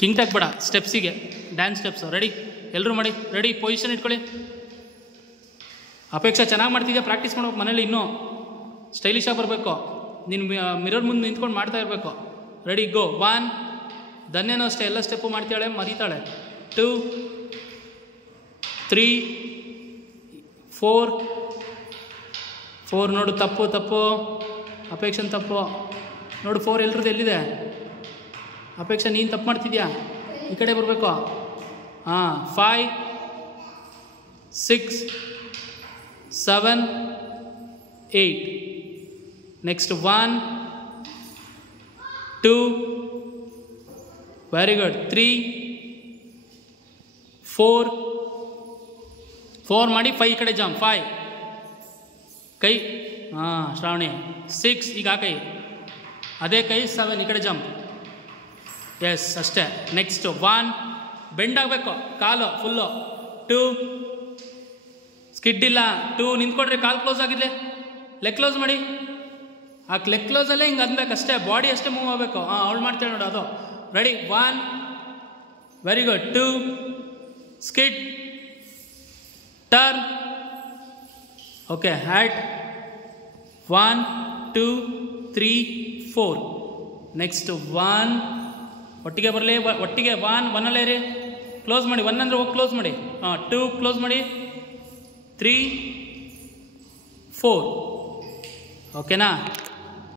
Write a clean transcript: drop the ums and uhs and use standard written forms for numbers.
King ತಗ್ಬೇಡ, ಸ್ಟೆಪ್ಸಿಗೆ dance steps. Ready, ಎಲ್ಲರೂ ಮಾಡಿ. ರೆಡಿ, ಪೊಸಿಷನ್ ಇಟ್ಕೊಳ್ಳಿ. ಅಪೇಕ್ಷೆ ಚೆನ್ನಾಗಿ ಮಾಡ್ತಿದ್ಯಾ, ಪ್ರಾಕ್ಟೀಸ್ ಮಾಡ್ಬೇಕು ಮನೇಲಿ. ಇನ್ನೂ ಸ್ಟೈಲಿಶಾಗಿ ಬರಬೇಕು. ನೀನು ಮಿರರ್ ಮುಂದೆ ನಿಂತ್ಕೊಂಡು ಮಾಡ್ತಾ ಇರಬೇಕು. ರೆಡಿ, ಗೋ. 1, ಧನ್ಯನೂ ಅಷ್ಟೇ ಎಲ್ಲ ಸ್ಟೆಪ್ಪು ಮಾಡ್ತಾಳೆ, ಮರಿತಾಳೆ. 2, 3, 4 ನೋಡು. ತಪ್ಪು ಅಪೇಕ್ಷನ್ ತಪ್ಪು ನೋಡು. 4 ಎಲ್ರದ್ದು ಎಲ್ಲಿದೆ? ಅಪೇಕ್ಷೆ ನೀನು ತಪ್ಪು ಮಾಡ್ತಿದ್ಯಾ, ಈ ಕಡೆ ಬರಬೇಕು. 5, 6, 7, 8. Next 1, 2, very good. 3, 4 ಮಾಡಿ. 5 ಈ ಕಡೆ ಜಂಪ್. 5 ಕೈ. ಶ್ರಾವಣಿ. 6 ಈಗ ಕೈ, ಅದೇ ಕೈ. 7 ಈ ಕಡೆ ಜಂಪ್. ಎಸ್, ಅಷ್ಟೇ. ನೆಕ್ಸ್ಟ್ 1, ಬೆಂಡ್ ಆಗಬೇಕು ಕಾಲು ಫುಲ್ಲು. 2, ಸ್ಕಿಡ್ ಇಲ್ಲ. 2 ನಿಂತ್ಕೊಡ್ರಿ. ಕಾಲು ಕ್ಲೋಸ್ ಆಗಿರಲಿ. ಲೆಗ್ ಕ್ಲೋಸ್ ಮಾಡಿ. ಆ ಲೆಗ್ ಕ್ಲೋಸಲ್ಲೇ ಹಿಂಗೆ ಅನ್ಬೇಕು ಅಷ್ಟೇ, ಬಾಡಿ ಅಷ್ಟೇ ಮೂವ್ ಆಗಬೇಕು. ಅವಳು ಮಾಡ್ತೇವೆ ನೋಡು ಅದು. Ready, 1, very good. 2, skid, turn. Okay, hat. 1, 2, 3, 4. Next 1, ಒಟ್ಟಿಗೆ ಬರಲಿ. ಒಟ್ಟಿಗೆ 1 ಅಲ್ಲೇ ರೀ. ಕ್ಲೋಸ್ ಮಾಡಿ. 1 ಅಂದರೆ ಹೋಗಿ ಕ್ಲೋಸ್ ಮಾಡಿ. 2 ಕ್ಲೋಸ್ ಮಾಡಿ. 3, 4. ಓಕೆನಾ?